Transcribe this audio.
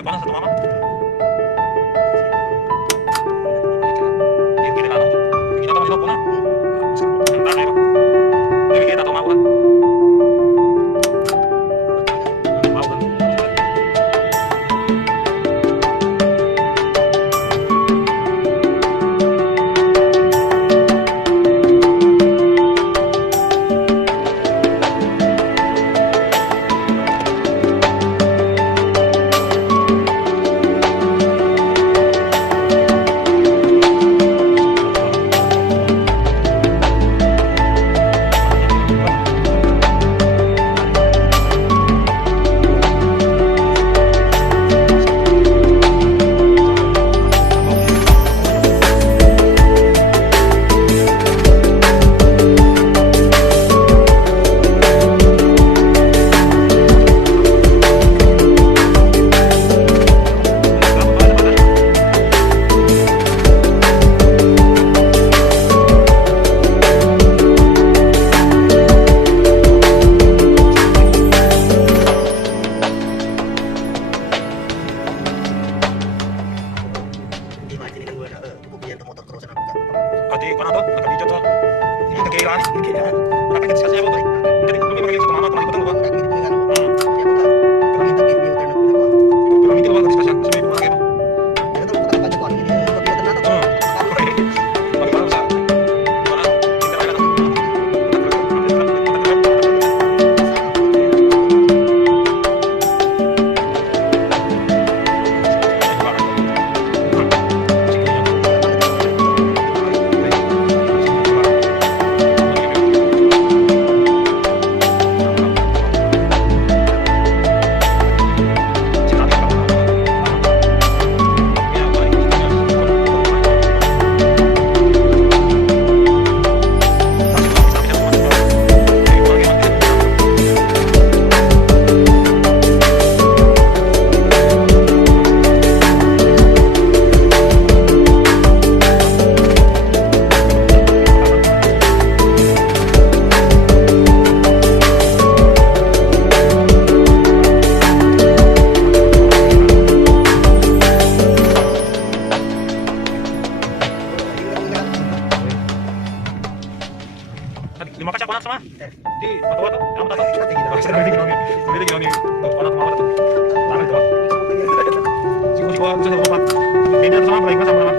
saya panas satu mama. Kita kan, kita masih lupa na. Entar nih, Pak. Kita tahu mau kan? Mau kan? Adi, kau tuh, nak video tuh, ini kegilaan nih, tapi kan siapa tuh? Jadi, lu panggil satu mama, teman ikutan gua. Kalau itu gua diskusi sama ibu lagi, Bang. Lima kaca konak sama di batu kamu tahu saya bikin lagi tuh konak mau tuh tangan itu Pak. Si gua bisa sama Pak ini ada sama paling sama